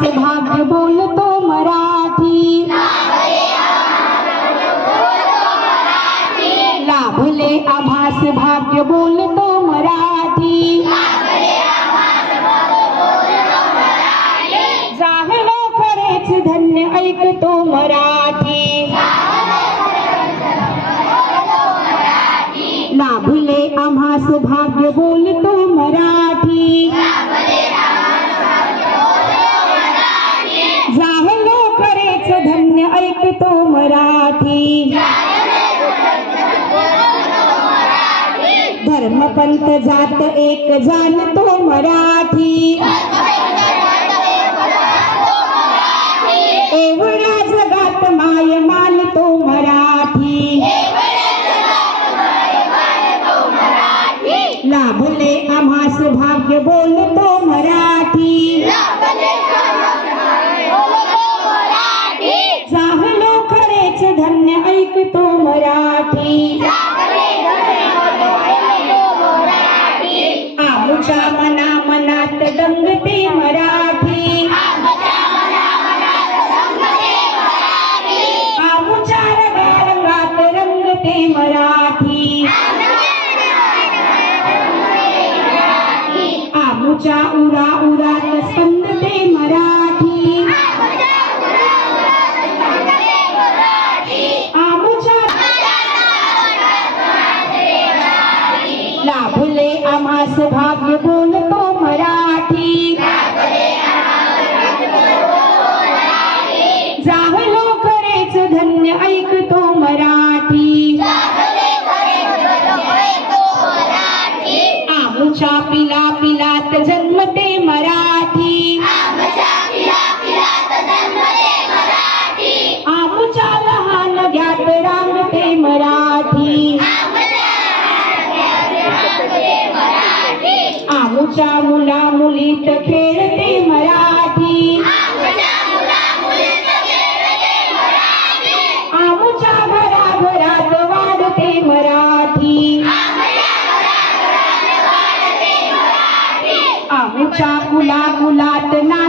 से भाग्य बोल तो मराठी. लाभ ले आभास भाग्य बोल तो मराठी धन्य ऐक तो मराठी. लाभ ले आभास भाग्य बोल तो मराठी. ऐकतो मराठी. धर्मपंत जात एक जाणतो मराठी. एवढ्या जगात माय मानतो मराठी. लाभले आम्हास भाग्य बोलतो मराठी. ऐकतो मराठी आमुच्या मना मनात डंगते मराठी। आमुच्या रंगात रंगते मराठी। आमुच्या उरा उरात स्पंदते मराठी। आम्हास भाग्य बोलतो मराठी. जाहलो खरेच धन्य ऐकतो मराठी. आमच्या मुला मुलीत खेळते मराठी. आमच्या घराघरात वाढते मराठी. आमच्या मुला मुलात ना